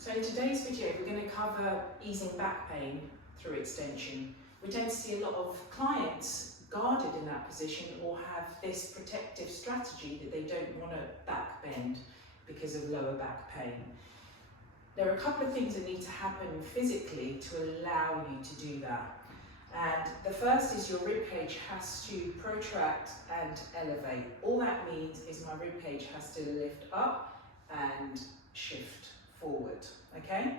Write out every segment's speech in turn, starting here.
So in today's video we're going to cover easing back pain through extension. We tend to see a lot of clients guarded in that position or have this protective strategy that they don't want to back bend because of lower back pain. There are a couple of things that need to happen physically to allow you to do that. And the first is your ribcage has to protract and elevate. All that means is my ribcage has to lift up and shift forward, okay?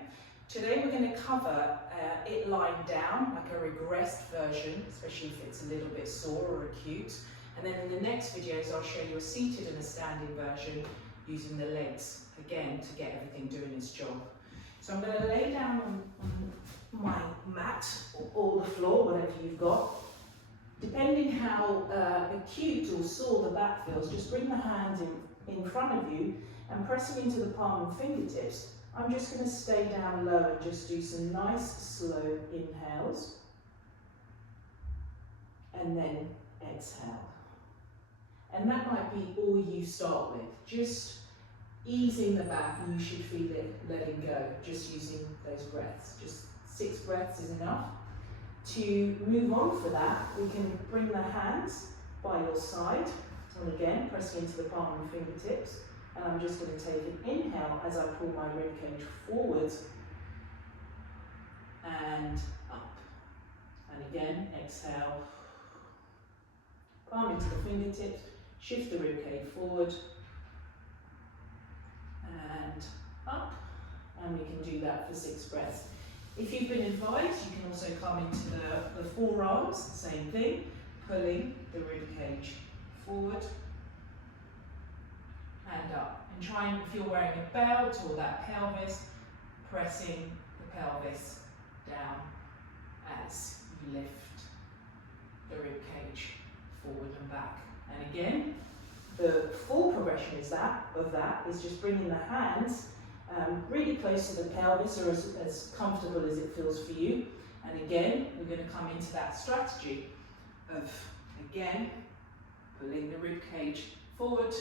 Today we're going to cover it lying down, like a regressed version, especially if it's a little bit sore or acute. And then in the next videos I'll show you a seated and a standing version using the legs, again, to get everything doing its job. So I'm going to lay down on my mat or the floor, whatever you've got. Depending how acute or sore the back feels, just bring the hands in front of you and pressing into the palm and fingertips. I'm just going to stay down low and just do some nice slow inhales and then exhale. And that might be all you start with, just easing the back, and you should feel it letting go, just using those breaths. Just 6 breaths is enough. To move on for that, we can bring the hands by your side, and again, pressing into the palm and fingertips. And I'm just going to take an inhale as I pull my ribcage forward and up. And again, exhale. Palm into the fingertips, shift the ribcage forward and up. And we can do that for 6 breaths. If you've been advised, you can also come into the forearms, same thing, pulling the ribcage forward and up. And try and, if you're wearing a belt or that pelvis, pressing the pelvis down as you lift the ribcage forward and back. And again, the full progression is just bringing the hands really close to the pelvis, or as comfortable as it feels for you. And again, we're going to come into that strategy of, again, pulling the ribcage forward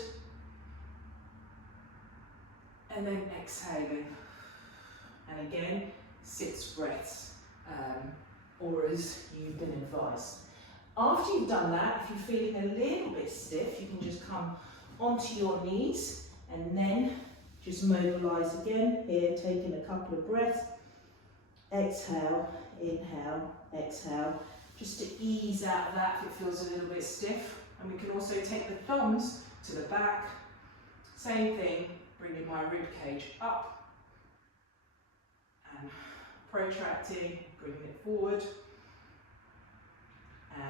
and then exhaling. And again, 6 breaths, or as you've been advised. After you've done that, if you're feeling a little bit stiff, you can just come onto your knees and then just mobilize again here, taking a couple of breaths. Exhale, inhale, exhale, just to ease out of that if it feels a little bit stiff. And we can also take the thumbs to the back. Same thing, bringing my ribcage up and protracting, bringing it forward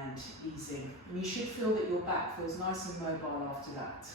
and easing. And you should feel that your back feels nice and mobile after that.